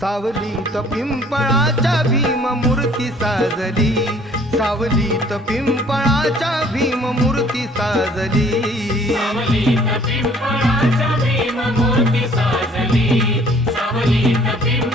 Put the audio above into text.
सावलीत पिंपळाच्या भीम मूर्ती साजली, सावलीत पिंपळाच्या भीम मूर्ती साजली, सावलीत पिंपळाच्या भीम मूर्ती साजली, सावलीत पिंपळाच्या